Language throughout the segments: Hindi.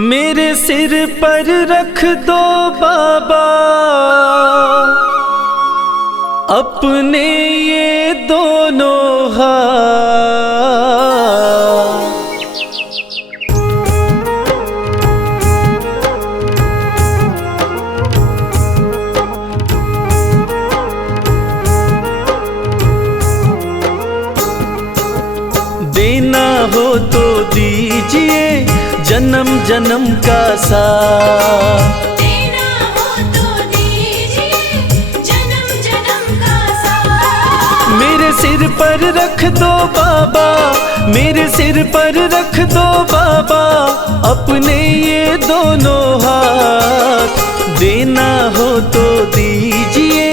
मेरे सिर पर रख दो बाबा अपने ये दोनों हाथ। देना हो तो दीजिए जन्म जन्म का साथ। देना हो तो दीजिए जन्म जन्म का साथ। मेरे सिर पर रख दो बाबा, मेरे सिर पर रख दो बाबा अपने ये दोनों हाथ। देना हो तो दीजिए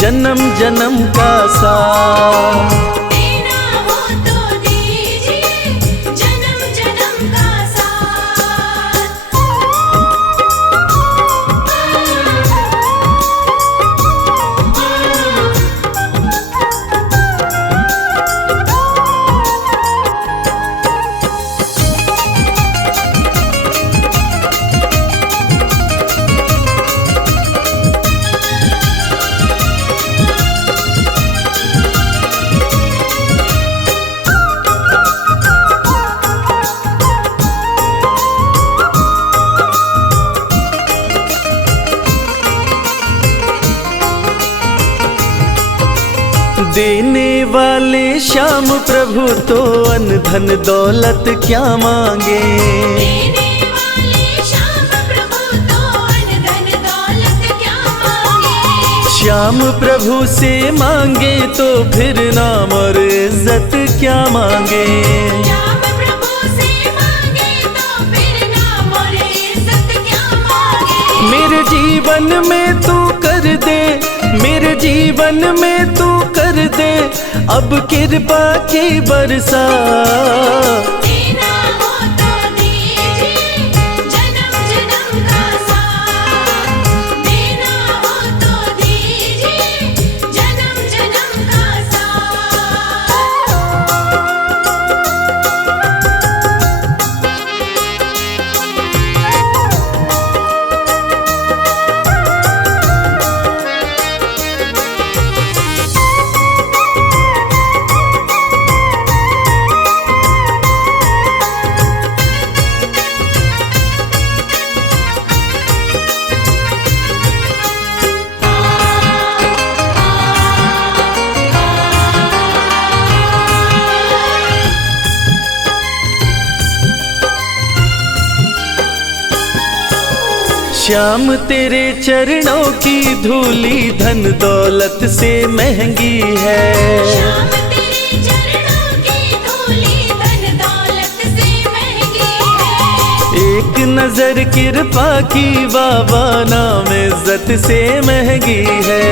जन्म जन्म का साथ। देना हो तो दीजिए जन्म जन्म का साथ। देने वाले श्याम प्रभु तो अन्न धन दौलत क्या मांगे। देने वाले श्याम प्रभु तो अन्न धन दौलत क्या मांगे। श्याम प्रभु से मांगे तो फिर नाम और इज्जत क्या मांगे। श्याम प्रभु से मांगे तो फिर नाम और इज्जत क्या मांगे। मेरे जीवन में तू कर दे, मेरे जीवन में तू कर दे अब कृपा की बरसात। देना हो तो दीजिए जन्म जन्म का साथ। देना हो तो दीजिए जन्म जन्म का साथ। श्याम तेरे चरणों की धूली धन दौलत से महंगी है। श्याम तेरे चरणों की धूली धन दौलत से महंगी है। एक नजर कृपा की बाबा नाम इज्जत से महंगी है।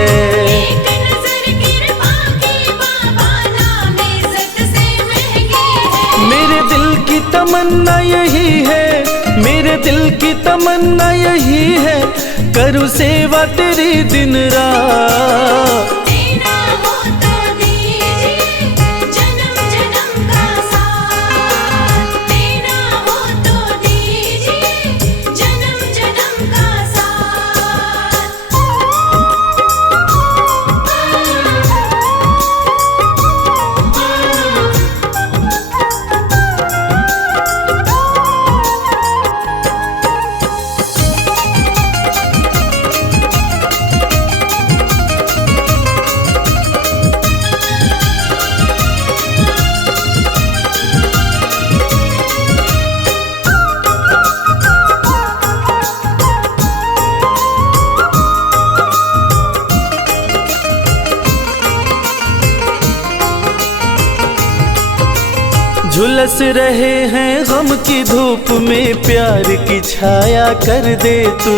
एक नजर कृपा की बाबा नाम इज्जत से महंगी है। मेरे दिल की तमन्ना यही है, मेरे दिल की तमन्ना यही है करूँ सेवा तेरी दिन रात। देना हो तो दीजिए जन्म जन्म का साथ। देना हो तो दीजिए जन्म जन्म का साथ। झुलस रहे हैं गम की धूप में प्यार की छाया कर दे तू।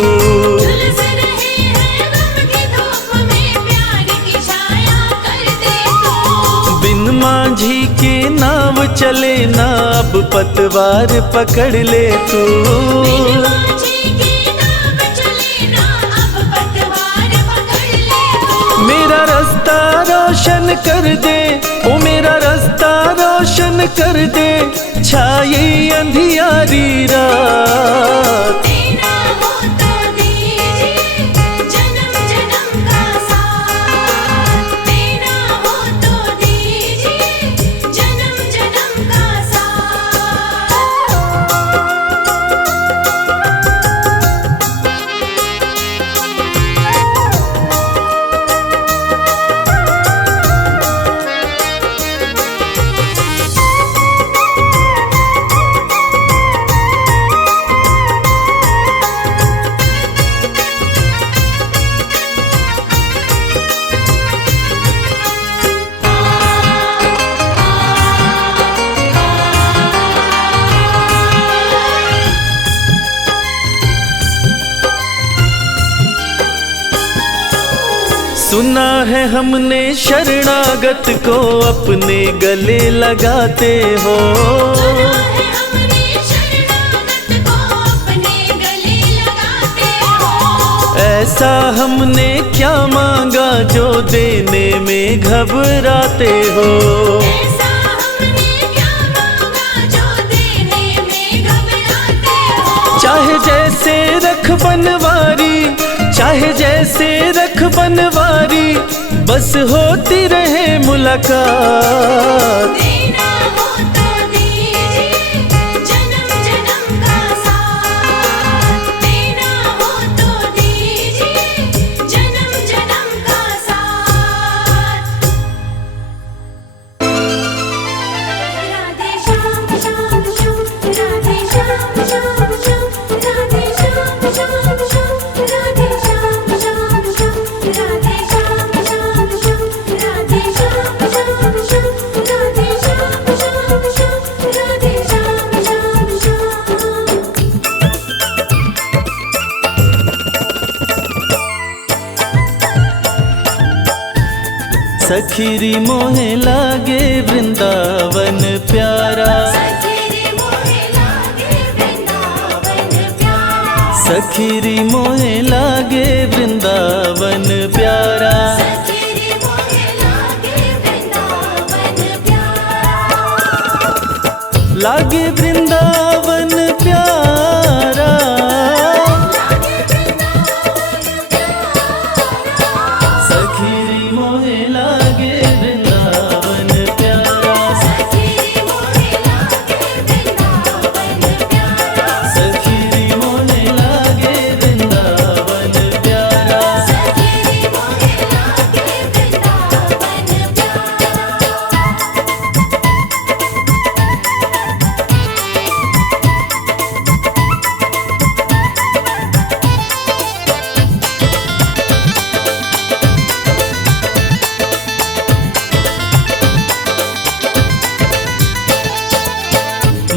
झुलस रहे हैं गम की धूप में प्यार की छाया कर दे तू। बिन मांझी के नाव चले ना अब पतवार पकड़ ले तू। बिन माझी की नाव चले ना अब पतवार पकड़ ले तू। मेरा रास्ता रोशन कर दे, ओ मेरा रास्ता रोशन कर दे, छाई अंधियारी रात। देना हो तो दीजिए जन्म जन्म का साथ, देना हो तो दीजिए जन्म जन्म का साथ। सुना है हमने शरणागत को अपने गले लगाते हो। सुना है हमने शरणागत को अपने गले लगाते हो। ऐसा हमने क्या मांगा जो देने में घबराते हो। ऐसा हमने क्या मांगा जो देने में घबराते हो। चाहे जैसे रख बनवारी, चाहे जैसे रख बनवारी, बस होती रहे मुलाकात। देना हो तो दीजिए जन्म जन्म का साथ, देना हो तो दीजिए जन्म जन्म का साथ। राधे श्याम श्याम श्याम, राधे श्याम श्याम श्याम, राधे श्याम श्याम श्याम, राधे श्याम श्याम श्याम, राधे श्याम श्याम श्याम, राधे श्याम श्याम श्याम, राधे श्याम श्याम श्याम, राधे श्याम श्याम श्याम। सखीरी मोहे लागे वृंदावन प्यारा, सखीरी मोहे लागे वृंदावन प्यारा, सखीरी मोहे लागे वृंदावन प्यारा। सखीरी मोहे लागे वृंदावन प्यारा, लागे वृंदावन प्यारा, सखीरी मोहे लागे वृंदावन प्यारा, सखीरी मोहे लागे वृंदावन प्यारा, सखीरी मोहे लागे वृंदावन प्यारा। सखीरी मोहे लागे वृंदावन प्यारा।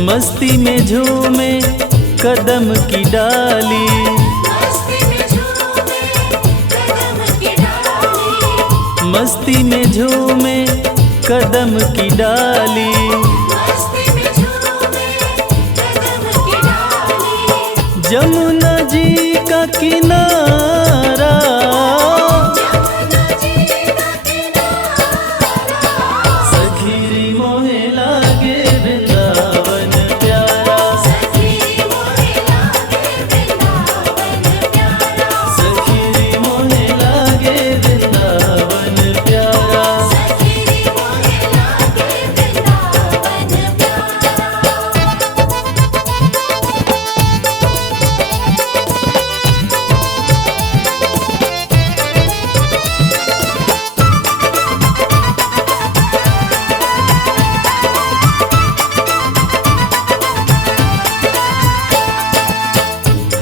मस्ती में झूमे कदम की डाली, मस्ती में झूमे कदम की डाली, मस्ती में झूमे कदम की डाली। मस्ती में झूमे कदम की डाली। जमुना जी का किनारा, जमुना जी का किनारा, सखीरी मोहे लागे वृंदावन प्यारा, सखीरी मोहे लागे वृंदावन प्यारा, सखीरी मोहे लागे वृंदावन प्यारा। सखीरी मोहे लागे वृंदावन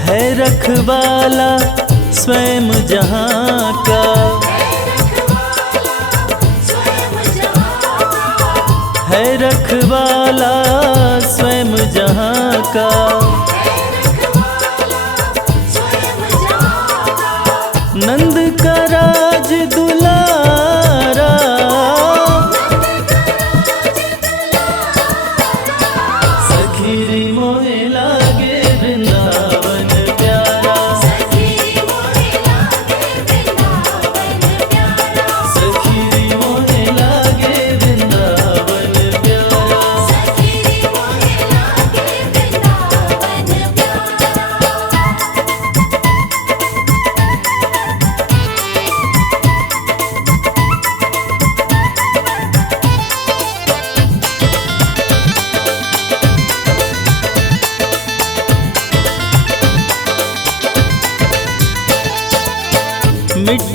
है रखवाला स्वयं जहाँ का, है रखवाला स्वयं जहाँ का। नंद का राज दुलारा, सखीरी मोहे लागे वृंदावन प्यारा, सखीरी मोहे लागे वृंदावन प्यारा, सखीरी मोहे लागे वृंदावन प्यारा, सखीरी मोहे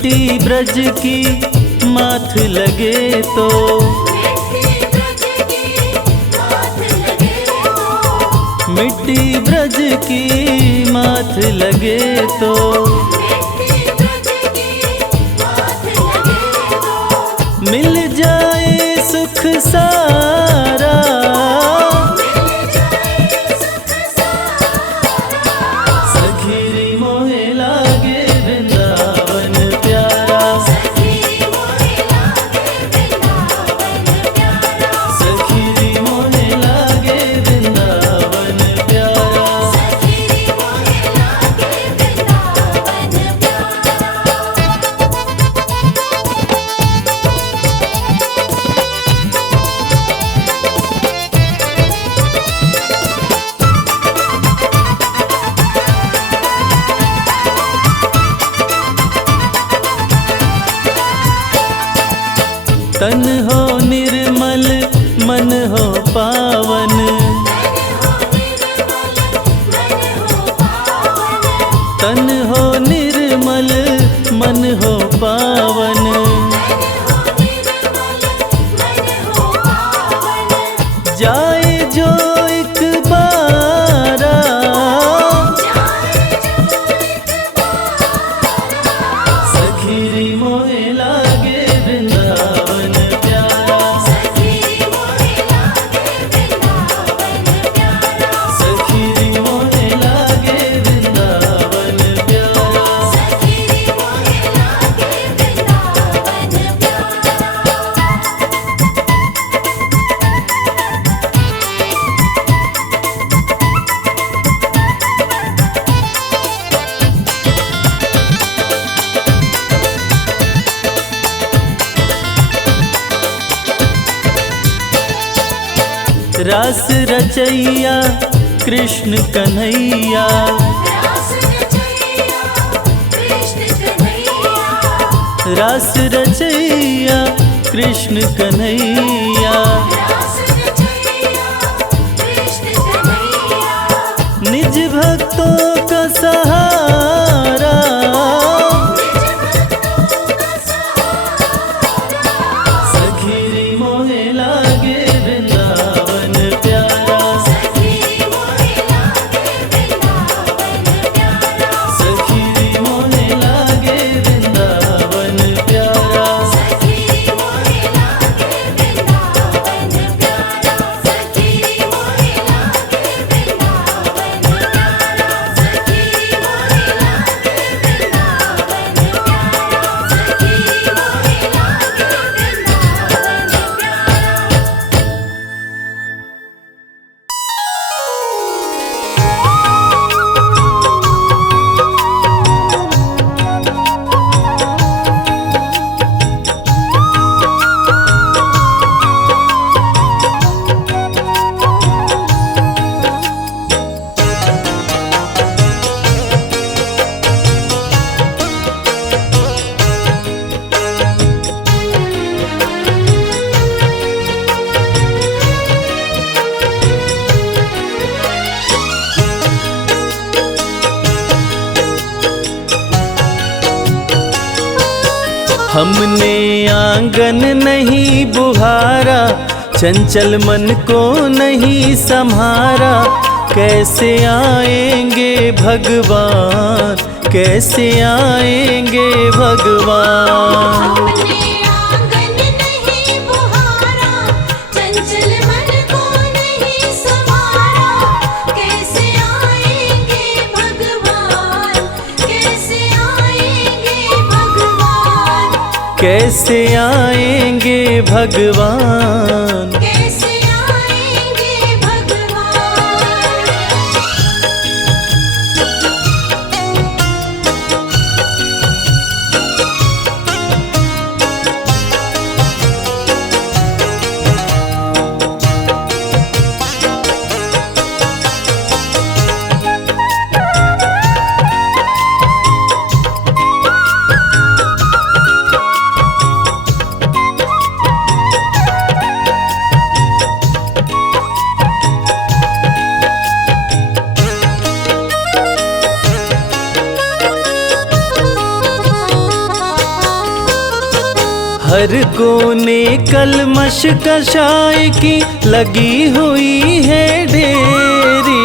मिट्टी ब्रज की माथ लगे तो, मिट्टी ब्रज की माथ लगे तो, मिल जाए सुख सारा, सखीरी मोहे लागे वृंदावन प्यारा, सखीरी मोहे लागे वृंदावन प्यारा। तन हो निर्मल मन हो पावन, तन हो निर्मल मन हो पावन, जाए जो एक बारा, सखीरी मोहे लागे वृंदावन प्यारा, सखीरी मोहे लागे वृंदावन प्यारा। रास रचैया कृष्ण कन्हैया, रास रचैया कृष्ण कन्हैया, निज भक्तों का सहारा, सखीरी मोहे लागे वृंदावन प्यारा, सखीरी मोहे लागे वृंदावन प्यारा। हमने आंगन नहीं बुहारा, चंचल मन को नहीं संहारा, कैसे आएंगे भगवान, कैसे आएंगे भगवान। हमने आंगन नहीं बुहारा, चंचल मन को नहीं संवारा, कैसे आएंगे भगवान, कैसे आएंगे भगवान, कैसे आएंगे भगवान। कैसे आएंगे भगवान। हर कोने कलमश कषाय की लगी हुई है ढेरी।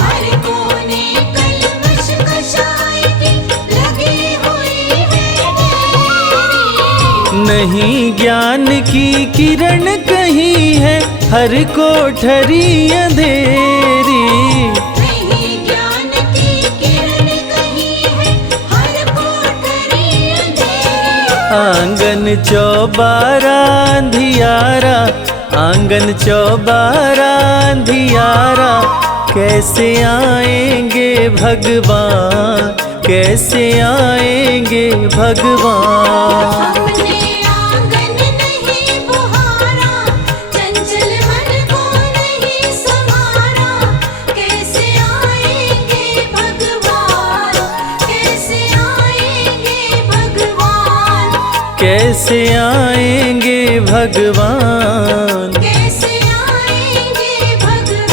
हर कोने कलमश कषाय की लगी हुई है ढेरी। नहीं ज्ञान की किरण कहीं है हर कोठरी अंधेरी। नहीं ज्ञान की किरण कहीं है हर कोठरी अंधेरी। आंगन चौबारा अंधियारा, आंगन चौबारा अंधियारा, कैसे आएंगे भगवान, कैसे आएंगे भगवान। हमने आंगन नहीं बुहारा, चंचल मन को नहीं संवारा, कैसे आएंगे भगवान, कैसे आएंगे भगवान, कैसे आएंगे भगवान। कैसे आएंगे भगवान।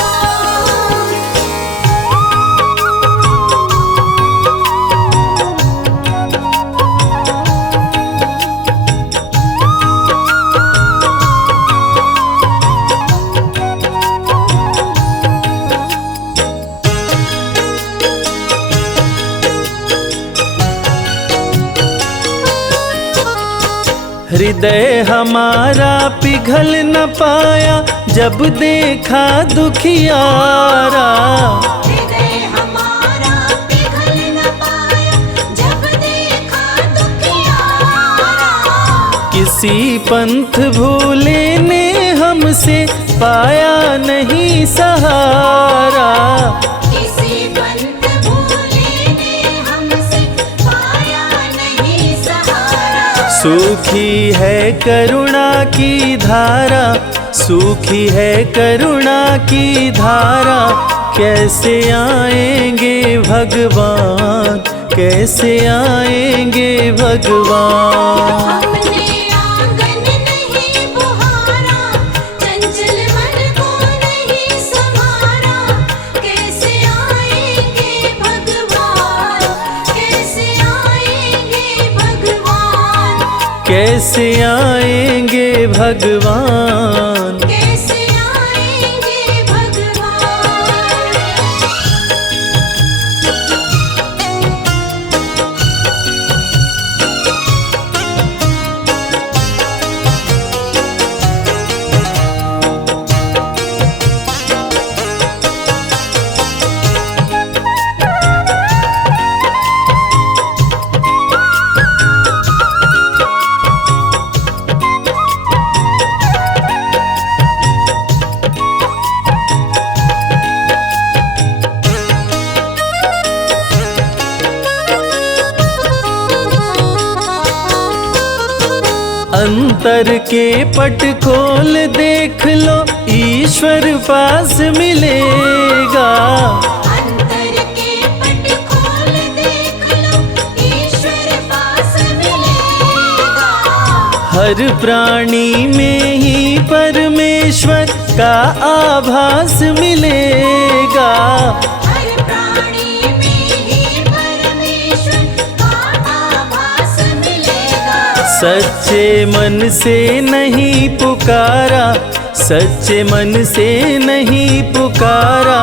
हृदय हमारा पिघल न पाया जब देखा दुखियारा। हृदय हमारा पिघल न पाया जब देखा दुखियारा। किसी पंथ भूले ने हमसे पाया नहीं सहारा। किसी पंथ भूले ने हमसे पाया नहीं सहारा। सूखी है करुणा की धारा, सूखी है करुणा की धारा, कैसे आएंगे भगवान, कैसे आएंगे भगवान। हमने आंगन नहीं बुहारा, चंचल मन को नहीं संवारा, कैसे आएंगे भगवान, कैसे आएंगे भगवान, कैसे आएंगे भगवान। कैसे आएंगे भगवान। अंतर के पट खोल देख लो, ईश्वर पास मिलेगा। अंतर के पट खोल देख लो, ईश्वर पास मिलेगा। हर प्राणी में ही परमेश्वर का आभास मिलेगा। हर प्राणी में ही परमेश्वर का आभास मिलेगा। सच्चे मन से नहीं पुकारा, सच्चे मन से नहीं पुकारा,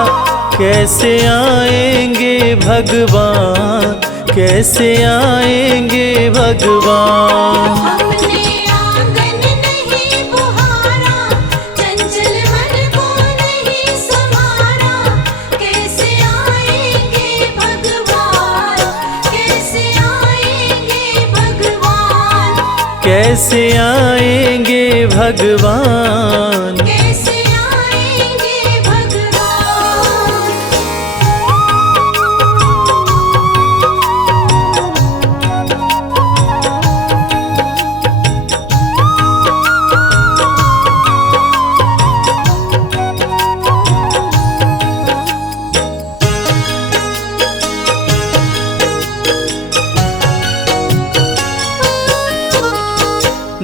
कैसे आएंगे भगवान, कैसे आएंगे भगवान। हमने आंगन नहीं बुहारा, चंचल मन को नहीं संवारा, कैसे आएंगे भगवान, कैसे आएंगे भगवान, कैसे आएंगे भगवान। कैसे आएंगे भगवान।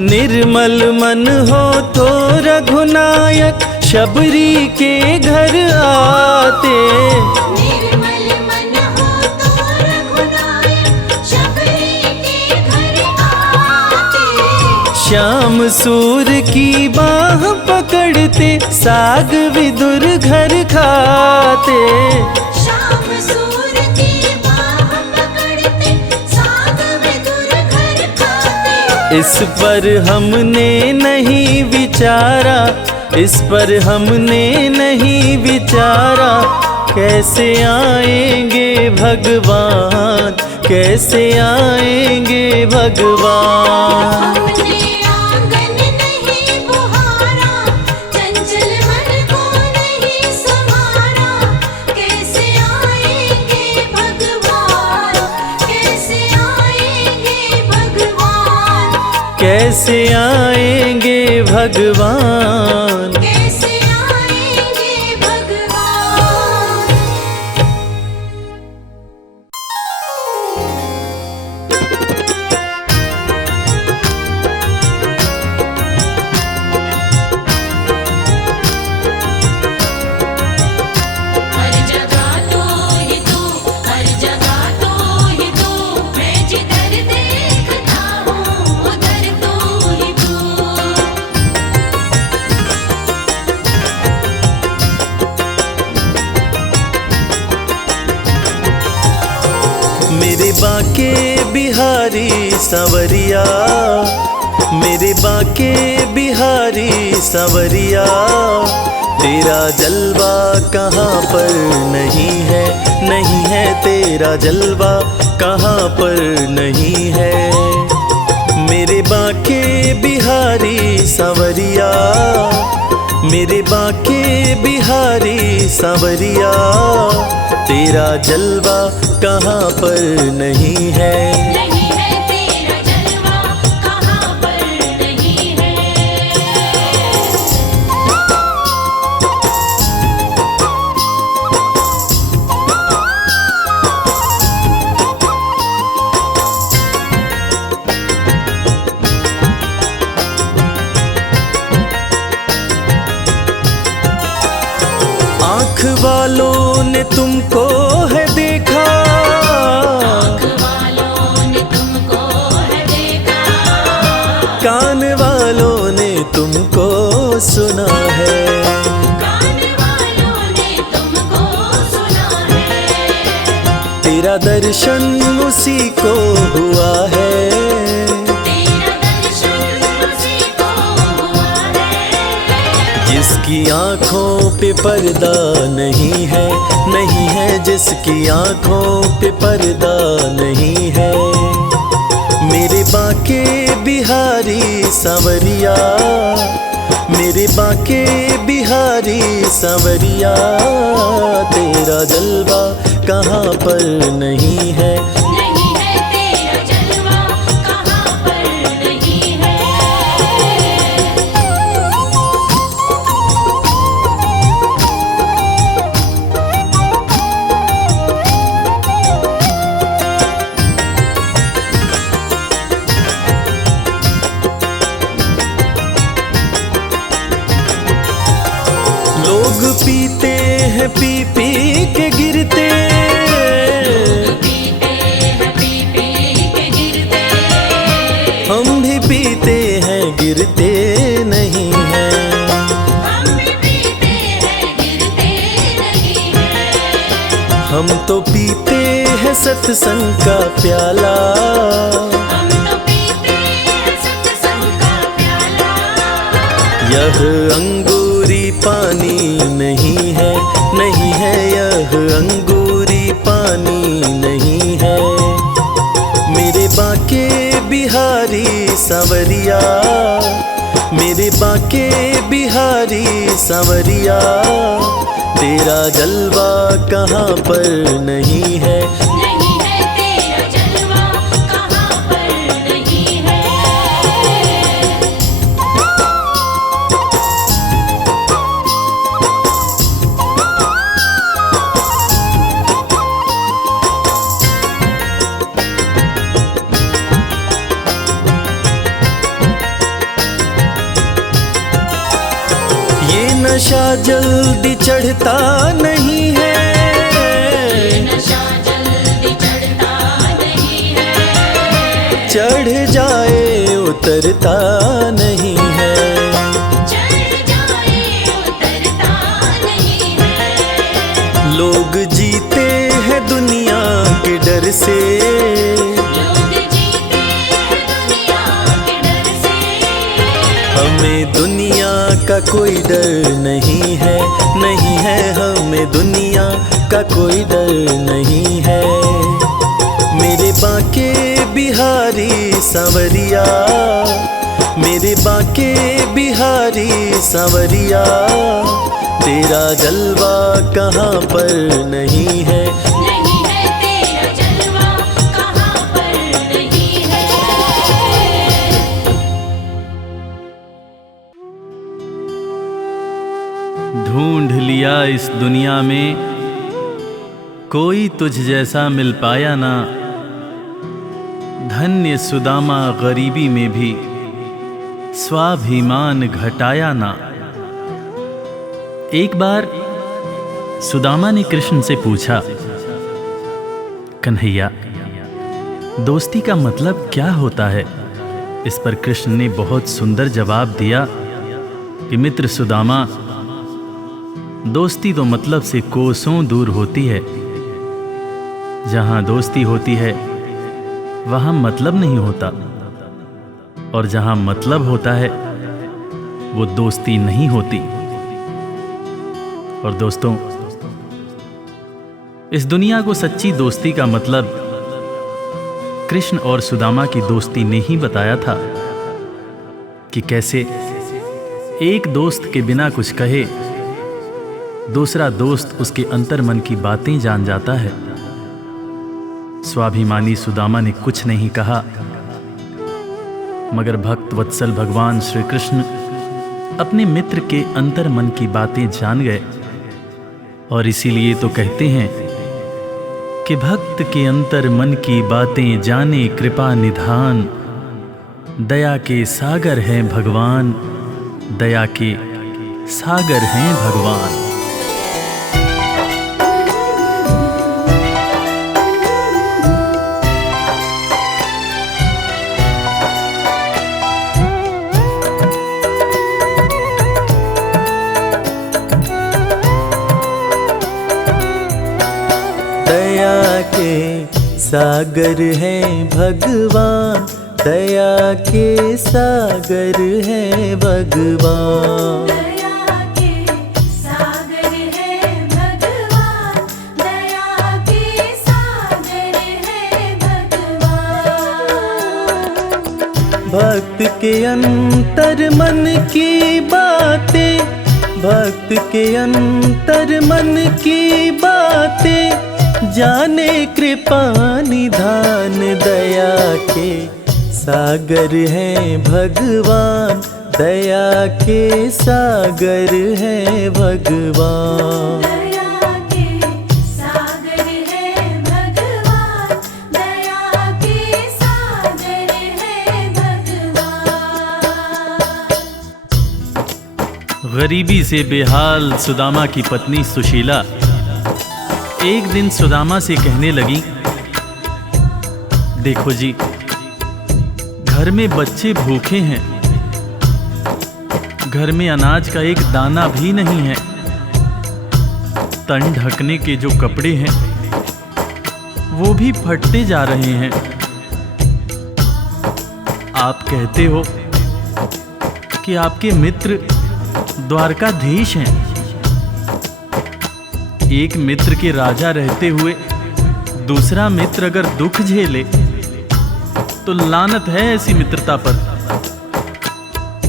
निर्मल मन हो तो रघुनायक शबरी के घर आते। निर्मल मन हो तो रघुनायक शबरी के घर आते। श्याम सूर की बाह पकड़ते साग विदुर घर खाते। श्याम सूर की बाह पकड़ते साग विदुर घर खाते। इस पर हमने नहीं विचारा, इस पर हमने नहीं विचारा, कैसे आएंगे भगवान, कैसे आएंगे भगवान। हमने आंगन नहीं बुहारा, चंचल मन को नहीं संवारा, कैसे आएंगे भगवान, कैसे आएंगे भगवान, कैसे आएंगे भगवान। कैसे आएंगे भगवान। हर जगह तो ही तू, हर जगह तो ही तू, मैं जिधर देखता हूँ उधर तो ही तू। मेरे बाके बिहारी सांवरिया, मेरे बाके बिहारी सांवरिया, तेरा जलवा कहाँ पर नहीं है, नहीं है तेरा जलवा कहाँ पर नहीं है। मेरे बाके बिहारी सांवरिया, मेरे बाके बिहारी सांवरिया, तेरा जलवा कहाँ पर नहीं है। नहीं है तेरा जलवा कहाँ पर नहीं है। आँख वालों ने तुमको है देखा, आँख वालों ने तुमको है देखा, कान वालों ने तुमको सुना है, कान वालों ने तुमको सुना है। तेरा दर्शन उसी को हुआ है, तेरा दर्शन उसी को हुआ है। जिसकी आँखों पे पर्दा नहीं है, नहीं है जिसकी आँखों पे पर्दा नहीं है। मेरे बाके बिहारी सांवरिया, मेरे बाके बिहारी सांवरिया, तेरा जलवा कहाँ पर नहीं है। नहीं है तेरा जलवा कहाँ पर नहीं है। लोग पीते हैं पी पी के गिरते, पीते हैं पी पी के गिरते, हम भी पीते हैं गिरते नहीं हैं। हम भी पीते हैं गिरते नहीं हैं। हम तो पीते हैं सत्संग का प्याला, हम तो पीते हैं सत्संग का प्याला। यह अंगूरी पानी नहीं है, नहीं है यह अंगूरी पानी नहीं है। मेरे बाके बिहारी सांवरिया, मेरे बाके बिहारी सांवरिया, तेरा जलवा कहाँ पर नहीं है। नहीं है तेरा जलवा कहाँ पर नहीं है। ये नशा जल्दी चढ़ता नहीं है, नशा जल्दी चढ़ता नहीं है। चढ़ जाए उतरता नहीं है। चढ़ जाए उतरता नहीं है। लोग जीते हैं दुनिया के डर से, लोग जीते हैं दुनिया के डर से। हमें दुनिया का कोई डर नहीं है, नहीं है हमें दुनिया का कोई डर नहीं है। मेरे बांके बिहारी सांवरिया, मेरे बांके बिहारी सांवरिया, तेरा जलवा कहाँ पर नहीं है। नहीं है तेरा जलवा कहाँ पर नहीं है। ढूंढ लिया इस दुनिया में, कोई तुझ जैसा मिल पाया ना। धन्य सुदामा गरीबी में भी स्वाभिमान घटाया ना। एक बार सुदामा ने कृष्ण से पूछा, कन्हैया, दोस्ती का मतलब क्या होता है? इस पर कृष्ण ने बहुत सुंदर जवाब दिया कि मित्र सुदामा, दोस्ती तो मतलब से कोसों दूर होती है। जहां दोस्ती होती है वहां मतलब नहीं होता, और जहां मतलब होता है वो दोस्ती नहीं होती। और दोस्तों, इस दुनिया को सच्ची दोस्ती का मतलब कृष्ण और सुदामा की दोस्ती ने ही बताया था कि कैसे एक दोस्त के बिना कुछ कहे दूसरा दोस्त उसके अंतर मन की बातें जान जाता है। स्वाभिमानी सुदामा ने कुछ नहीं कहा, मगर भक्त वत्सल भगवान श्री कृष्ण अपने मित्र के अंतर मन की बातें जान गए। और इसीलिए तो कहते हैं कि भक्त के अंतर मन की बातें जाने कृपा निधान। दया के सागर हैं भगवान, दया के सागर हैं भगवान। दया के सागर हैं भगवान, दया के सागर हैं भगवान। दया के सागर है भगवान, दया के सागर है भगवान। भक्त के अंतर मन की बातें, भक्त के अंतर मन की बातें जाने कृपा निधान। दया के सागर हैं भगवान, दया के सागर हैं भगवान। दया के सागर है भगवान, दया के सागर है भगवान। गरीबी से बेहाल सुदामा की पत्नी सुशीला एक दिन सुदामा से कहने लगी, देखो जी, घर में बच्चे भूखे हैं, घर में अनाज का एक दाना भी नहीं है, तन ढकने के जो कपड़े हैं वो भी फटते जा रहे हैं। आप कहते हो कि आपके मित्र द्वारकाधीश हैं। एक मित्र के राजा रहते हुए दूसरा मित्र अगर दुख झेले तो लानत है ऐसी मित्रता पर।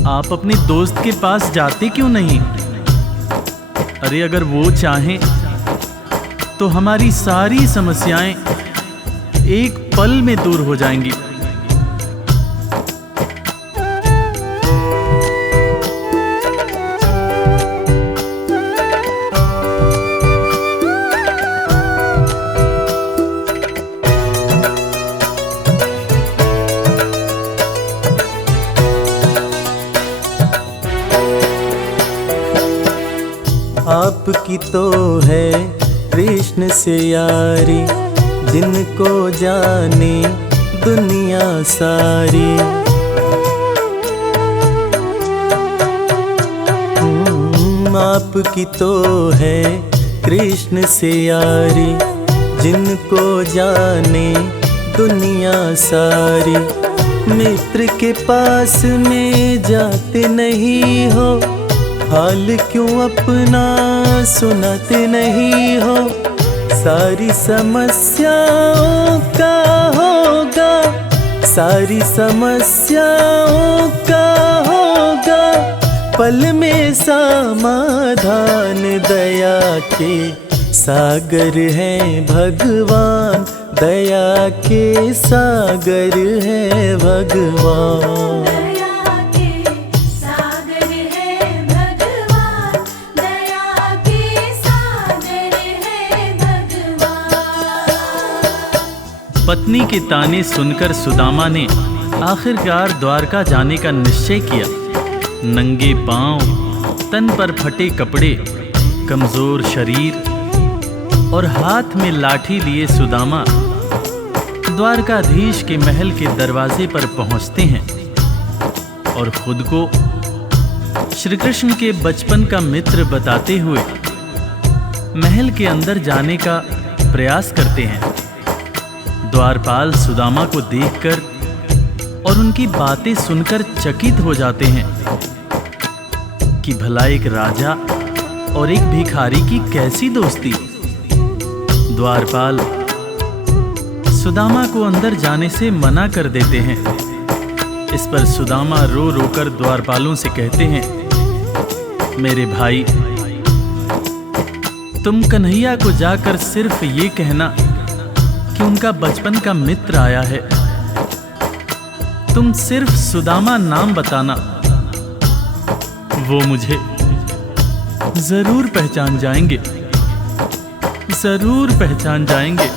आप अपने दोस्त के पास जाते क्यों नहीं? अरे अगर वो चाहें तो हमारी सारी समस्याएं एक पल में दूर हो जाएंगी। आपकी तो है कृष्ण से यारी, जिनको जाने दुनिया सारी। आपकी तो है कृष्ण से यारी, जिनको जाने दुनिया सारी। मित्र के पास में जाते नहीं हो, हाल क्यों अपना सुनाते नहीं हो। सारी समस्याओं का होगा, सारी समस्याओं का होगा पल में समाधान। दया के सागर हैं भगवान, दया के सागर हैं भगवान। दया के सागर है भगवान, दया के सागर है भगवान। पत्नी के ताने सुनकर सुदामा ने आखिरकार द्वारका जाने का निश्चय किया। नंगे पांव, तन पर फटे कपड़े, कमजोर शरीर और हाथ में लाठी लिए सुदामा द्वारकाधीश के महल के दरवाजे पर पहुंचते हैं और खुद को श्री कृष्ण के बचपन का मित्र बताते हुए महल के अंदर जाने का प्रयास करते हैं। द्वारपाल सुदामा को देखकर और उनकी बातें सुनकर चकित हो जाते हैं कि भला एक राजा और एक भिखारी की कैसी दोस्ती। द्वारपाल सुदामा को अंदर जाने से मना कर देते हैं। इस पर सुदामा रो रोकर द्वारपालों से कहते हैं, मेरे भाई, तुम कन्हैया को जाकर सिर्फ ये कहना कि उनका बचपन का मित्र आया है। तुम सिर्फ सुदामा नाम बताना, वो मुझे जरूर पहचान जाएंगे, जरूर पहचान जाएंगे।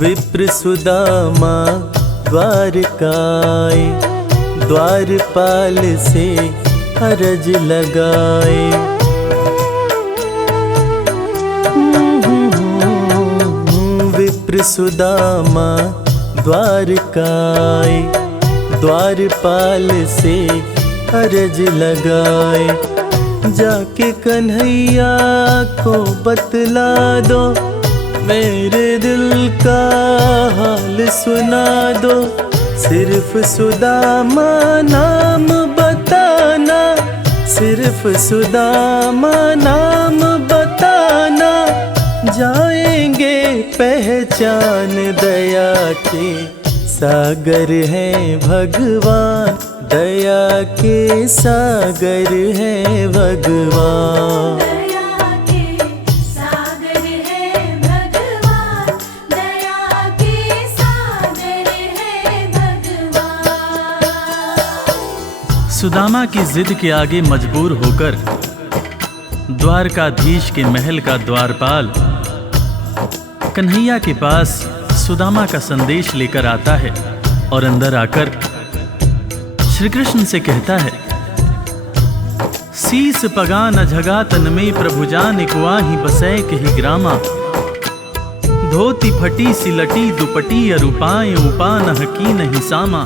विप्र सुदामा द्वारकाए, द्वारपाल से अरज लगाए। विप्र सुदामा द्वारकाए, द्वारपाल से अरज लगाए। जाके कन्हैया को बतला दो, मेरे दिल का हाल सुना दो। सिर्फ सुदामा नाम बताना, सिर्फ सुदामा नाम बताना, जाएंगे पहचान। दया के सागर हैं भगवान, दया के सागर हैं भगवान। दया के सागर है भगवान, दया के सागर है भगवान। सुदामा की जिद के आगे मजबूर होकर द्वारकाधीश के महल का द्वारपाल कन्हैया के पास सुदामा का संदेश लेकर आता है और अंदर आकर श्री कृष्ण से कहता है, शीस पगा न झगा तन में प्रभु जान कुआही बसै कही ग्रामा। धोती फटी सिलटी दुपटी अरूपाएं उपा न की नहीं सामा।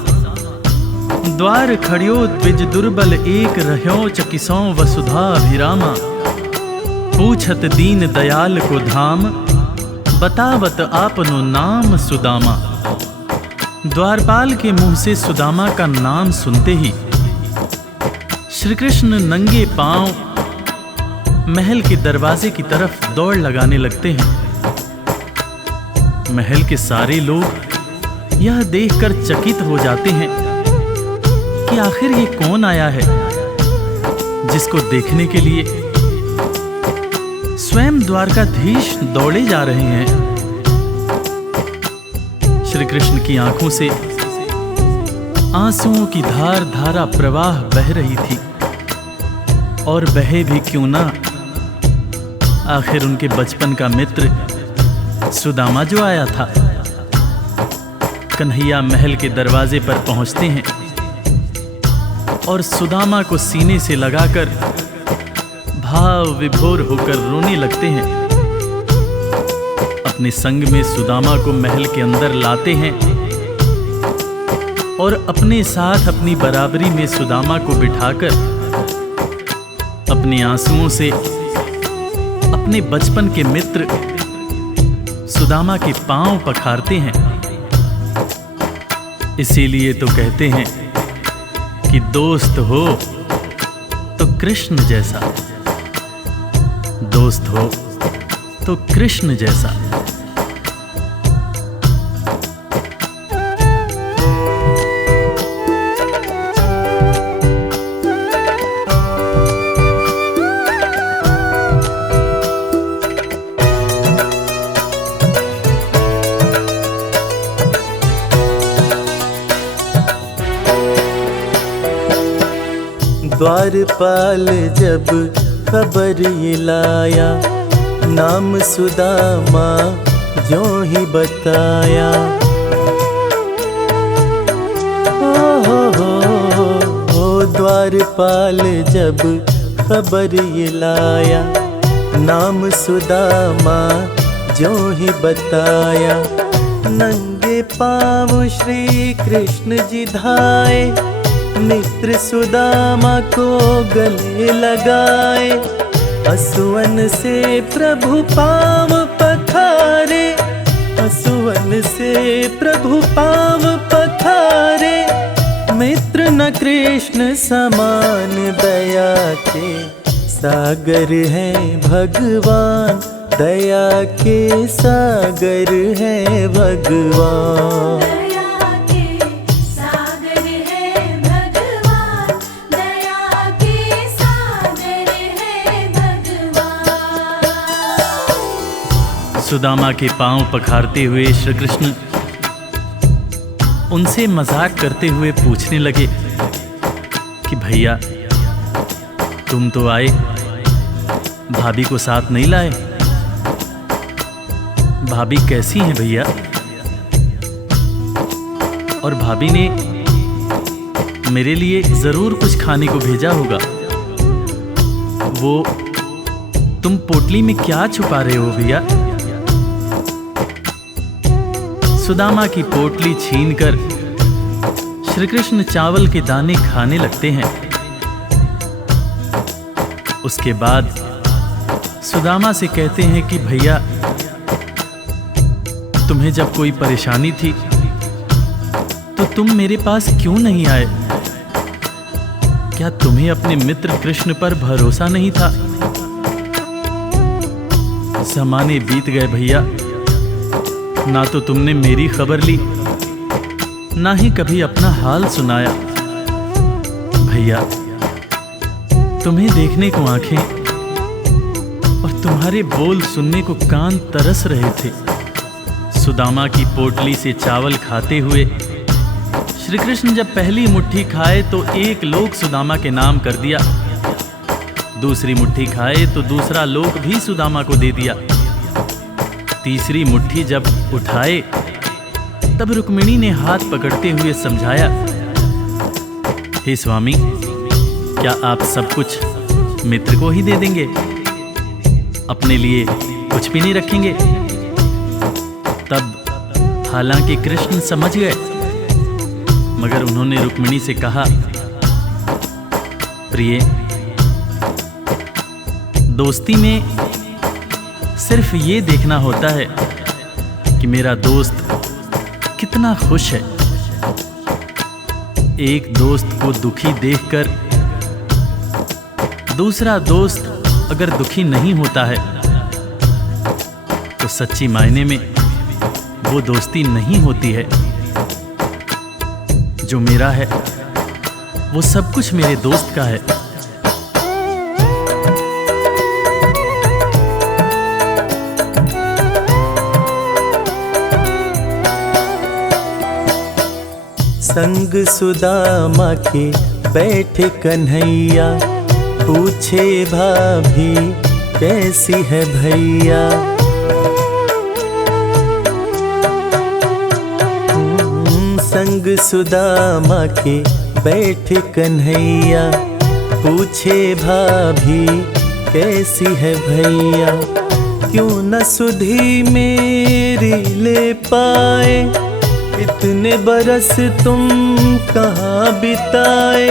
द्वार खड़ियो द्विज दुर्बल एक रह्यो चकिसों वसुधा अभिरामा। पूछत दीन दयाल को धाम, बतावत आपनो नाम सुदामा। द्वारपाल के मुंह से सुदामा का नाम सुनते ही श्री कृष्ण नंगे पांव महल के दरवाजे की तरफ दौड़ लगाने लगते हैं। महल के सारे लोग यह देखकर चकित हो जाते हैं कि आखिर ये कौन आया है जिसको देखने के लिए स्वयं द्वारकाधीश दौड़े जा रहे हैं। श्री कृष्ण की आंखों से आंसुओं की धार धारा प्रवाह बह रही थी, और बहे भी क्यों ना, आखिर उनके बचपन का मित्र सुदामा जो आया था। कन्हैया महल के दरवाजे पर पहुंचते हैं और सुदामा को सीने से लगाकर भाव विभोर होकर रोने लगते हैं। अपने संग में सुदामा को महल के अंदर लाते हैं और अपने साथ अपनी बराबरी में सुदामा को बिठाकर अपने आंसुओं से अपने बचपन के मित्र सुदामा के पांव पखारते हैं। इसीलिए तो कहते हैं कि दोस्त हो तो कृष्ण जैसा, दोस्त हो तो कृष्ण जैसा। द्वारपाल जब खबर ये लाया, नाम सुदामा ज्यों ही बताया। हो द्वारपाल जब खबर ये लाया, नाम सुदामा ज्यों ही बताया। नंगे पाँव श्री कृष्ण जी धाए, मित्र सुदामा को गले लगाए। असुवन से प्रभु पाँव पखारे, असुवन से प्रभु पाँव पखारे। मित्र न कृष्ण समान दया के सागर है भगवान, दया के सागर है भगवान। सुदामा के पांव पखारते हुए श्री कृष्ण उनसे मजाक करते हुए पूछने लगे कि भैया तुम तो आए, भाभी को साथ नहीं लाए। भाभी कैसी हैं भैया? और भाभी ने मेरे लिए जरूर कुछ खाने को भेजा होगा। वो तुम पोटली में क्या छुपा रहे हो भैया? सुदामा की पोटली छीनकर श्री कृष्ण चावल के दाने खाने लगते हैं। उसके बाद सुदामा से कहते हैं कि भैया तुम्हें जब कोई परेशानी थी तो तुम मेरे पास क्यों नहीं आए? क्या तुम्हें अपने मित्र कृष्ण पर भरोसा नहीं था? ज़माने बीत गए भैया, ना तो तुमने मेरी खबर ली, ना ही कभी अपना हाल सुनाया। भैया तुम्हें देखने को आंखें और तुम्हारे बोल सुनने को कान तरस रहे थे। सुदामा की पोटली से चावल खाते हुए श्री कृष्ण जब पहली मुट्ठी खाए तो एक लोक सुदामा के नाम कर दिया, दूसरी मुट्ठी खाए तो दूसरा लोक भी सुदामा को दे दिया। तीसरी मुट्ठी जब उठाए तब रुक्मिणी ने हाथ पकड़ते हुए समझाया, हे स्वामी क्या आप सब कुछ मित्र को ही दे देंगे, अपने लिए कुछ भी नहीं रखेंगे? तब हालांकि कृष्ण समझ गए, मगर उन्होंने रुक्मिणी से कहा, प्रिय दोस्ती में सिर्फ ये देखना होता है कि मेरा दोस्त कितना खुश है। एक दोस्त को दुखी देखकर दूसरा दोस्त अगर दुखी नहीं होता है तो सच्ची मायने में वो दोस्ती नहीं होती है। जो मेरा है वो सब कुछ मेरे दोस्त का है। संग सुदामा के बैठे कन्हैया, पूछे भाभी कैसी है भैया। संग सुदामा के बैठे कन्हैया, पूछे भाभी कैसी है भैया। क्यों न सुधी मेरी ले पाए, इतने बरस तुम कहाँ बिताए।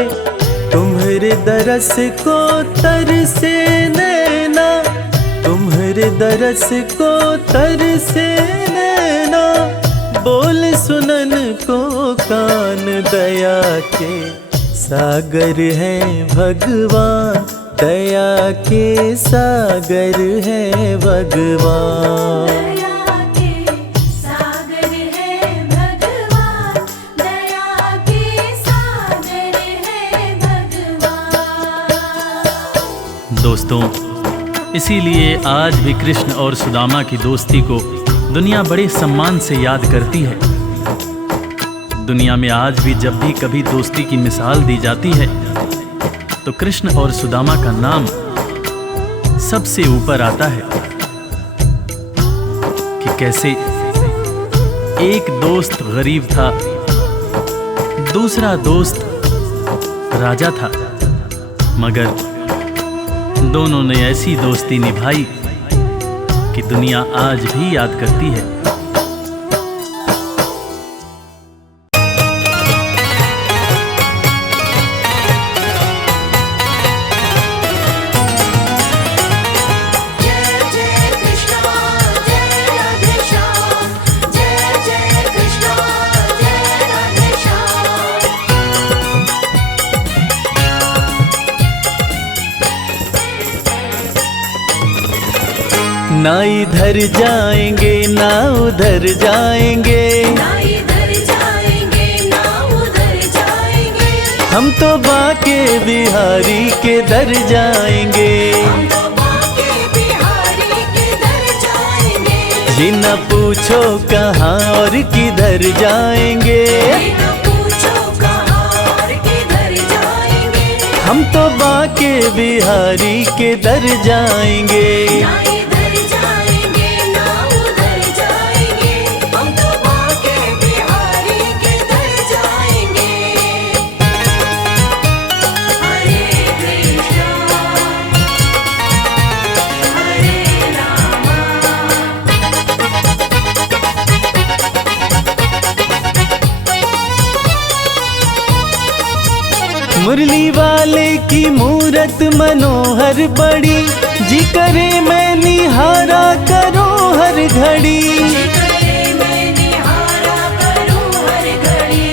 तुम्हारे दरस को तरसे नैना, तुम्हारे दरस को तरसे नैना। बोल सुनन को कान, दया के सागर है भगवान, दया के सागर है भगवान। दया के सागर है भगवान, दया के सागर है भगवान। दोस्तों, इसीलिए आज भी कृष्ण और सुदामा की दोस्ती को दुनिया बड़े सम्मान से याद करती है। दुनिया में आज भी जब भी कभी दोस्ती की मिसाल दी जाती है तो कृष्ण और सुदामा का नाम सबसे ऊपर आता है कि कैसे एक दोस्त गरीब था, दूसरा दोस्त राजा था, मगर दोनों ने ऐसी दोस्ती निभाई कि दुनिया आज भी याद करती है। ना इधर जाएंगे ना उधर जाएंगे, ना इधर जाएंगे ना उधर जाएंगे। हम तो बाके बिहारी के दर जाएंगे। हम तो बाके बिहारी के दर जाएंगे। ये न पूछो कहाँ और किधर जाएंगे, ये न पूछो कहाँ और किधर जाएंगे। हम तो बाके बिहारी के दर जाएंगे। ना इधर जाएंगे ना उधर जाएंगे, हम तो बाके बिहारी के दर जाएंगे। हरे कृष्णा हरे रामा। मुरली वाले की मूरत मनोहर बड़ी, जी करे मैं निहारा करूं हर घड़ी। करे मैं निहारा करूं हर घड़ी।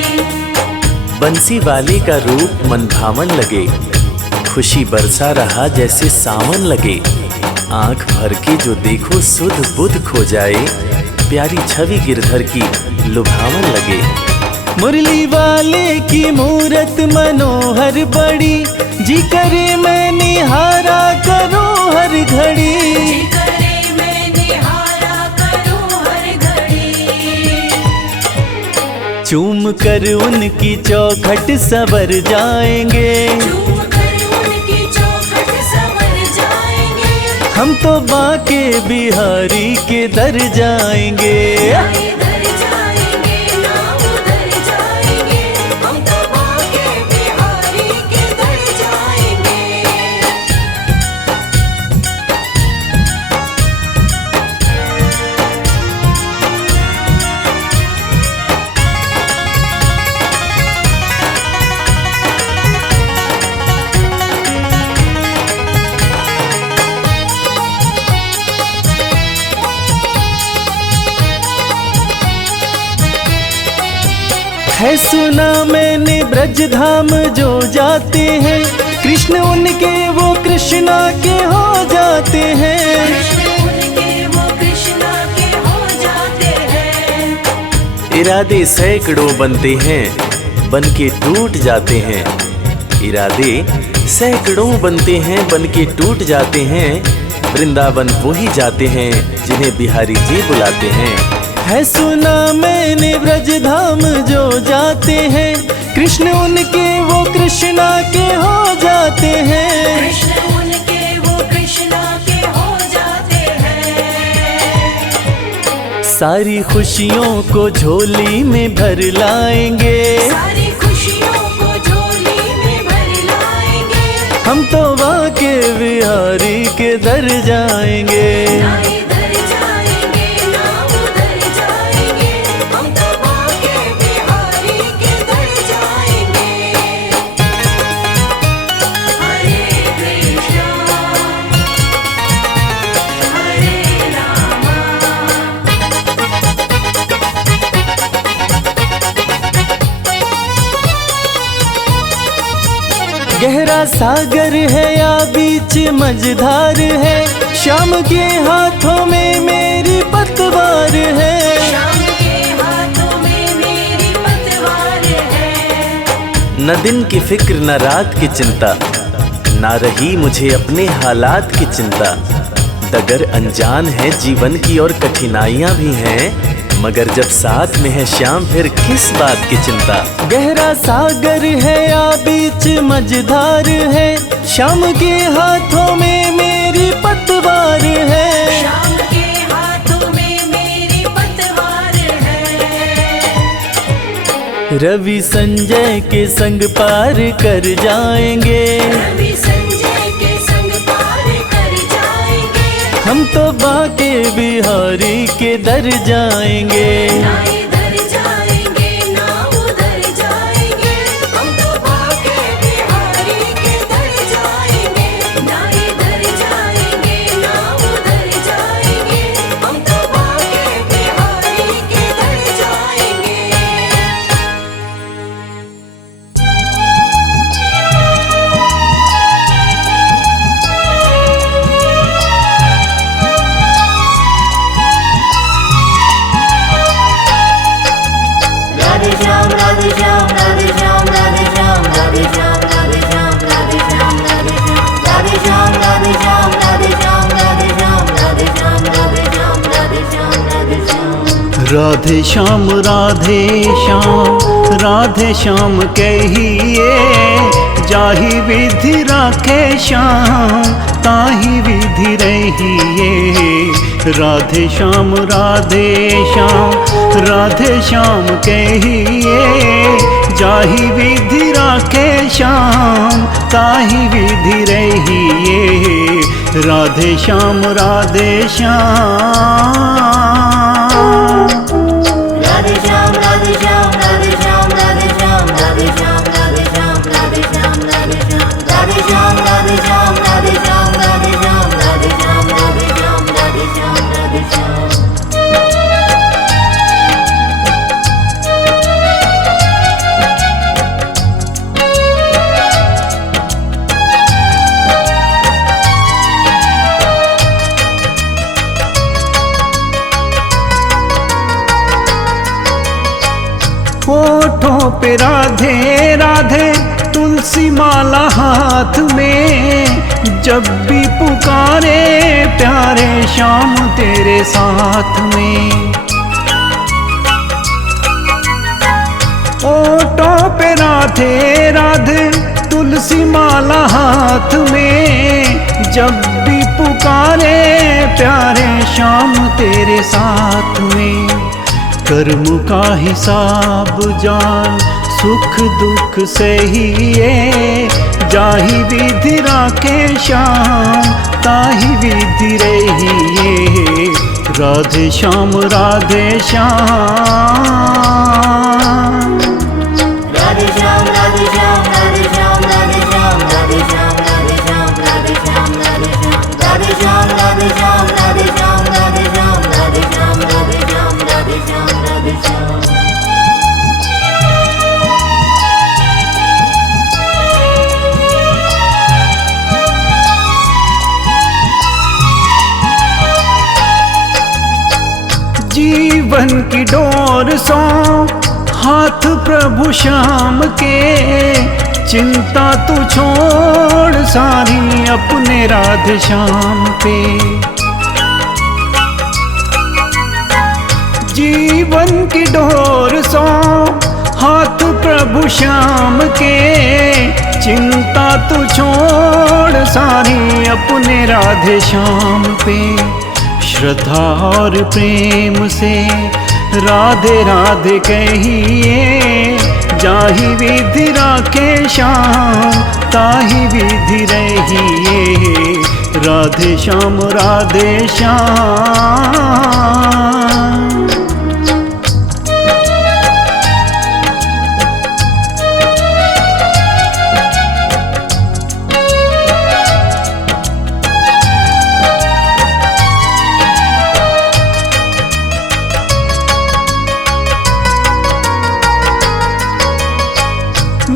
बंसी वाले का रूप मन भावन लगे, खुशी बरसा रहा जैसे सावन लगे। आंख भर के जो देखो सुध बुध खो जाए, प्यारी छवि गिरधर की लुभावन लगे। मुरली वाले की मूरत मनोहर बड़ी, जी करे मैं निहारा करूं हर घड़ी। करे मैं निहारा करूं हर घड़ी। चूम कर उनकी चौखट सवर जाएंगे, चूम कर उनकी चौखट संवर जाएंगे। जाएंगे, हम तो बाके बिहारी के दर जाएंगे। ना इधर जाएंगे ना उधर जाएंगे, हम तो बाके बिहारी के दर जाएंगे। ना इधर जाएंगे ना उधर जाएंगे, हम तो बाके बिहारी के दर जाएंगे। हम तो बाके बिहारी के दर जाएंगे। है सुना मैंने ब्रज धाम जो जाते हैं, कृष्ण उनके वो कृष्णा के हो जाते हैं। कृष्ण उनके वो कृष्णा के हो जाते हैं। इरादे सैकड़ों बनते हैं, बन के टूट जाते हैं। इरादे सैकड़ों बनते हैं, बन के टूट जाते हैं। वृंदावन वो ही जाते हैं जिन्हें बिहारी जी बुलाते हैं। है सुना मैंने ब्रज धाम जो जाते हैं, कृष्ण उनके वो कृष्णा के हो जाते हैं। कृष्ण उनके वो कृष्णा के हो जाते हैं। सारी खुशियों को झोली में भर लाएंगे, सारी खुशियों को झोली में भर लाएंगे। हम तो बाके बिहारी के दर जाएंगे। ना इधर गहरा सागर है या बीच मझधार है, शाम के हाथों में मेरी पतवार है। शाम के हाथों में मेरी पतवार है। न दिन की फिक्र न रात की चिंता, ना रही मुझे अपने हालात की चिंता। डगर अनजान है जीवन की और कठिनाइयां भी हैं, मगर जब साथ में है श्याम फिर किस बात की चिंता। गहरा सागर है या बीच मझधार है, शाम के हाथों में मेरी पतवार है। शाम के हाथों में मेरी पतवार है। रवि संजय के संग पार कर जाएंगे, रवि संजय के संग पार कर जाएंगे। हम तो बाके बिहारी के दर जाएंगे। ना इधर जाएंगे ना उधर जाएंगे, हम तो बाके बिहारी के दर जाएंगे। ना इधर जाएंगे ना उधर जाएंगे, हम तो बाके बिहारी के दर जाएंगे। राधे श्याम राधे श्याम राधे श्याम राधे श्याम राधे श्याम राधे श्याम राधे श्याम राधे श्याम राधे श्याम राधे श्याम राधे श्याम राधे श्याम राधे श्याम राधे श्याम राधे श्याम राधे श्याम। राधे श्याम कहिए, जाहि विधि राखे श्याम ताहि विधि रहिए। राधे श्याम राधे श्याम कहिए, जाहि विधि राखे श्याम ताहि विधि रहिए। राधे श्याम राधे श्याम राधे श्याम राधे श्याम राधे श्याम राधे श्याम राधे श्याम राधे श्याम राधे श्याम राधे श्याम राधे श्याम राधे श्याम राधे श्याम राधे श्याम राधे श्याम राधे श्याम। होठों पे राधे राधे तुलसी माला हाथ में, जब भी पुकारे प्यारे श्याम तेरे साथ में। होठों पे राधे राधे तुलसी माला हाथ में, जब भी पुकारे प्यारे श्याम तेरे साथ में। कर्म का हिसाब जान सुख दुख सहिए, जाहि विधि राखे श्याम ताहि विधि रहिए। राधे श्याम राधे श्याम राधे श्याम राधे श्याम राधे श्याम राधे श्याम राधे श्याम राधे श्याम राधे श्याम राधे श्याम राधे श्याम राधे श्याम राधे श्याम राधे श्याम राधे श्याम राधे श्याम राधे श्याम। जीवन की डोर सो हाथ प्रभु श्याम के, चिंता तू छोड़ सारी अपने राधे श्याम पे। जीवन की डोर सो हाथ प्रभु श्याम के, चिंता तू छोड़ सारी अपने राधे श्याम पे। श्रद्धा और प्रेम से राधे राधे कहिए, जाहि विधि राखे श्याम ताहि विधि रहिए। राधे श्याम राधे श्याम।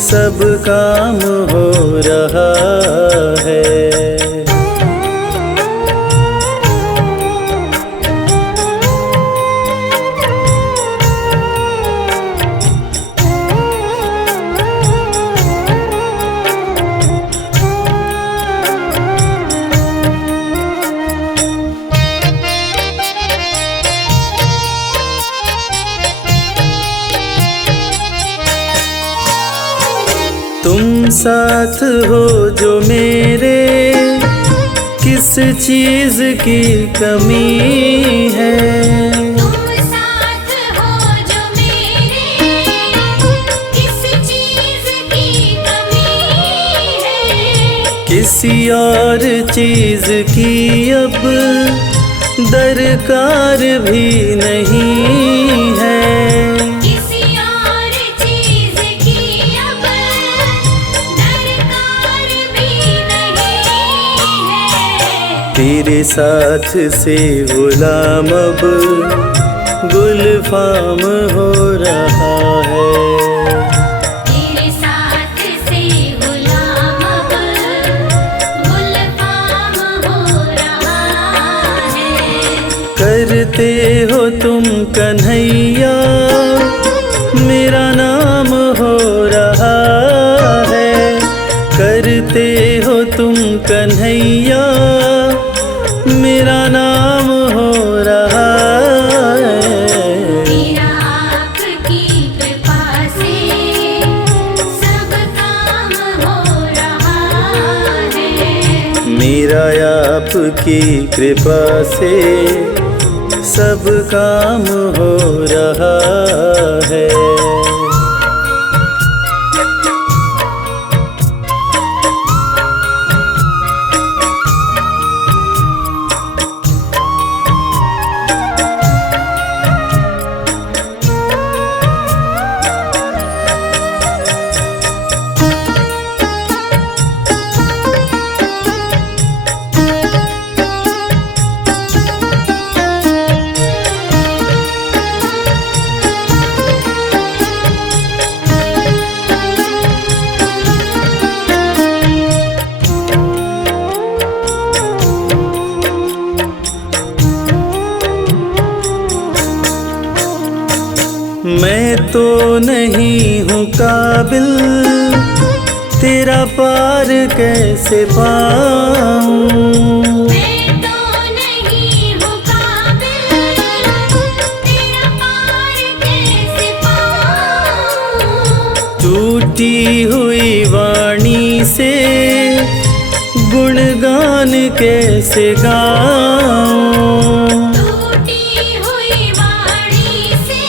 सब काम हो रहा है। तुम साथ हो जो मेरे, किस चीज की कमी है। तुम साथ हो जो मेरे, किस चीज की कमी है। किसी और चीज की अब दरकार भी नहीं है। किसी और चीज की अब दरकार भी नहीं है। तेरे साथ से गुलाम अब गुलफाम हो रहा है। तेरे साथ से गुलाम अब गुलफाम हो रहा है। करते हो तुम कन्हैया, मेरा नाम हो रहा है। करते हो तुम कन्हैया, मेरा नाम हो रहा है। मेरा आपकी कृपा से सब काम हो रहा है। मेरा आपकी कृपा से सब काम हो रहा है। मैं तो नहीं हूँ काबिल, तेरा पार कैसे पाऊँ। मैं तो नहीं हूँ काबिल, तेरा पार कैसे पाऊँ। टूटी हुई वाणी से गुणगान कैसे गाऊँ। टूटी हुई वाणी से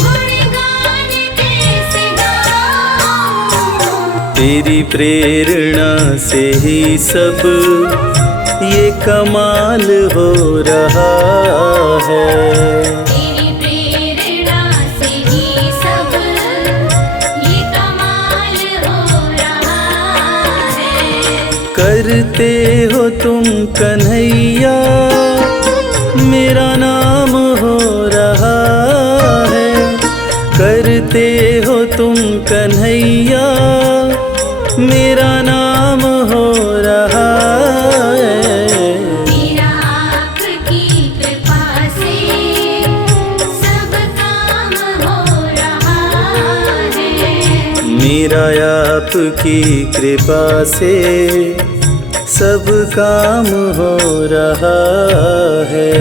गुणगान कैसे गाऊँ। तेरी प्रेरणा से ही सब ये कमाल हो रहा है। तेरी प्रेरणा से ही सब ये कमाल हो रहा है। करते हो तुम कन्हैया, मेरा नाम हो रहा है। करते हो तुम कन्हैया, मेरा नाम हो रहा है। मेरा आपकी कृपा से सब काम हो रहा है। मेरा आपकी कृपा से सब काम हो रहा है।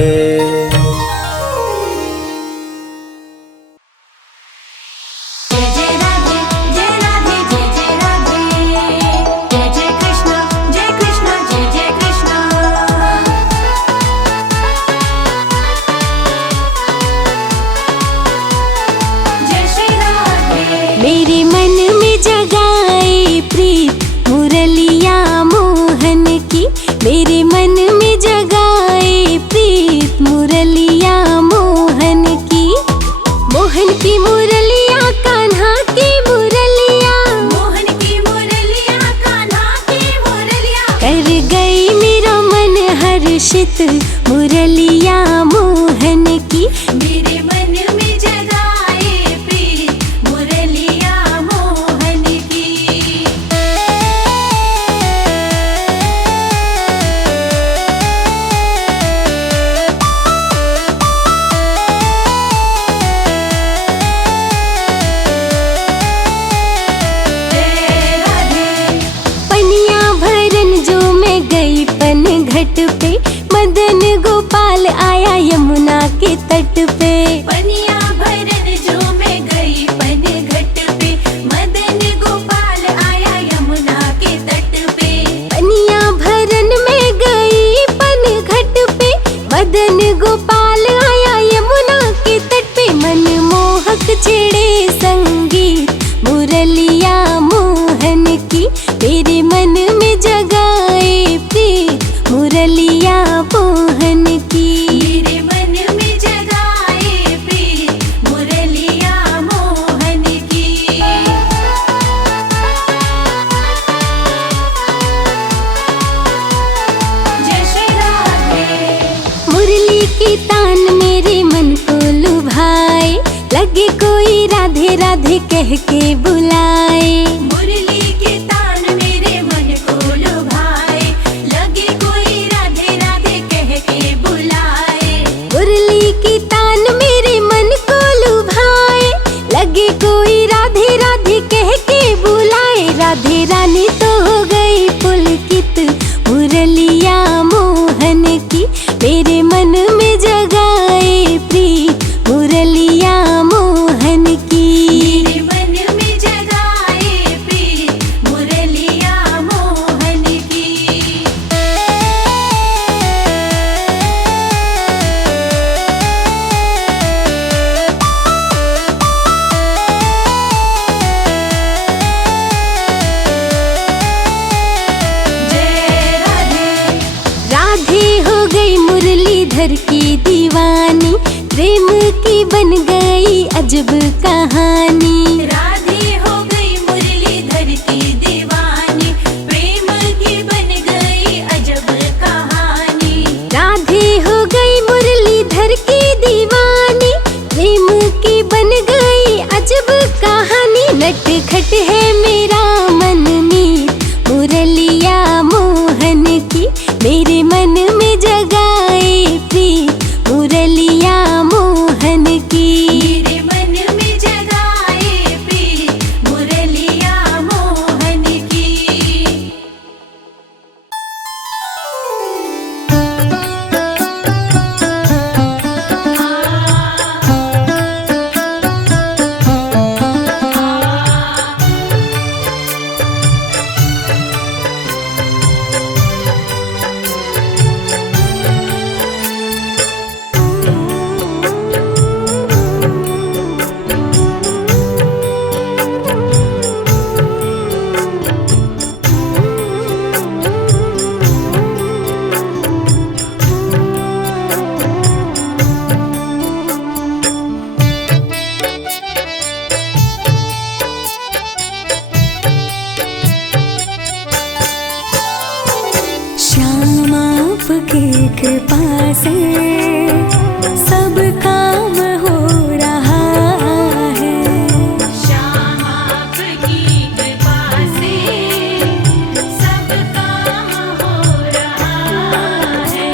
जय जय राधे, जय राधे, जय जय राधे। जय जय कृष्णा, जय कृष्णा, जय जय कृष्णा। जय श्री राधे। मेरे मन में जगाए प्रीत मुरलिया मोहन की। मेरे मन में जगाए प्रीत मुरलिया मोहन की। मोहन की मुरलिया कान्हा की मुरलिया। मोहन की मुरलिया, कान्हा की मुरलिया। कर गई मेरा मन हर्षित मुरलिया मोहन की। मेरे मन में जगाए प्रीत मुरलिया मोहन घट पे, मदन गोपाल आया यमुना के तट पे। पनिया भरन जो मैं गई पन घट पे, मदन गोपाल आया यमुना के तट पे। पनिया भरन में गई पन घट पे, मदन गोपाल आया यमुना के तट पे। मनमोहक छेड़े संगीत मुरलिया मोहन की, मेरे मन में जगाए प्रीत मुरलिया मोहन की। मेरे मन में जगाए प्रीत मुरलिया मोहन की। जय श्री राधे। मुरली की तान मेरे मन को लुभाए, लगे कोई राधे राधे कह के बुलाए। मुरली के तान मेरे मन को लुभाए, लगे कोई राधे राधे कह के बुलाए। मुरली की तान मेरे मन को लुभाए, लगे कोई राधे राधे कह के बुलाए। राधे रानी तो हो गई पुलकित मुरलिया मोहन की, मेरे मन में जगाए प्रीत मुरलिया मोहन की। मेरे मन में जगाए प्रीत मुरलिया मोहन की। जय राधे। राधे हो गई मुरलीधर की दीवानी, प्रेम की बन गई अजब कहानी। राधे हो गई मुरलीधर की दीवानी, प्रेम की बन गई अजब कहानी। राधे हो गई मुरलीधर की दीवानी, प्रेम की बन गई अजब कहानी। नटखट है मेरा मन मीत मुरलिया मोहन की, मेरे मन में जगाए प्रीत मुरलिया मोहन की। मेरे मन में जगाए प्रीत मुरलिया मोहन की। श्याम आपकी कृपा से सब काम हो रहा है। श्याम आपकी कृपा से सब काम हो रहा है।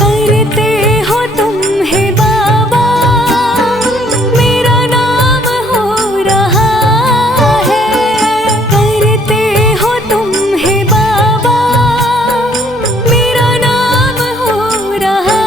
करते हो तुम है बाबा, मेरा नाम हो रहा है। करते हो तुम है बाबा, मेरा नाम हो रहा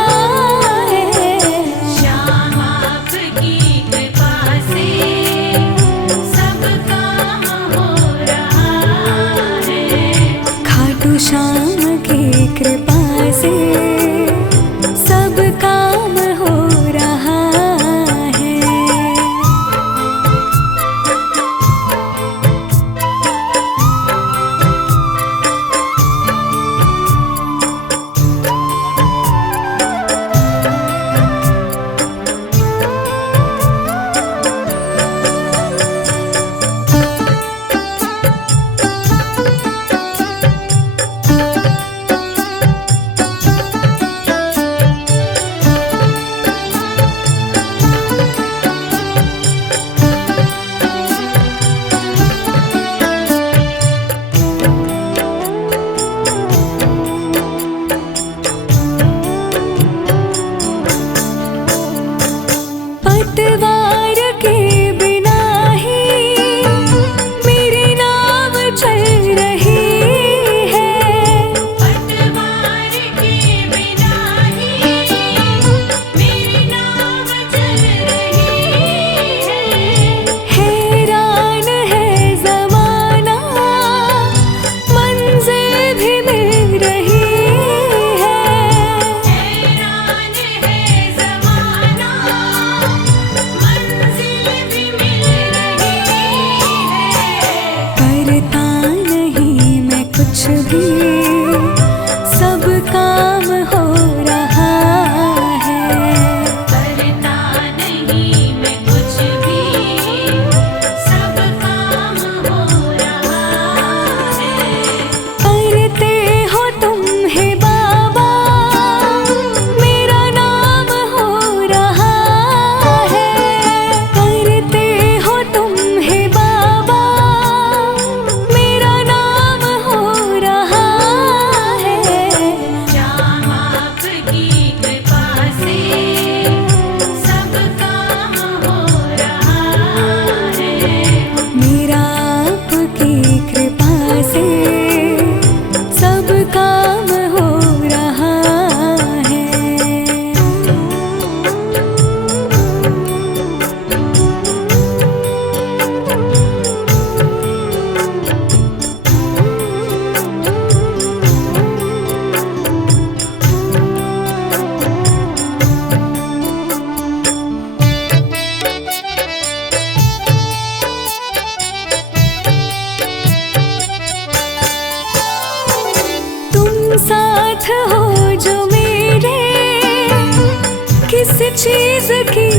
साथ हो जो मेरे, किस चीज की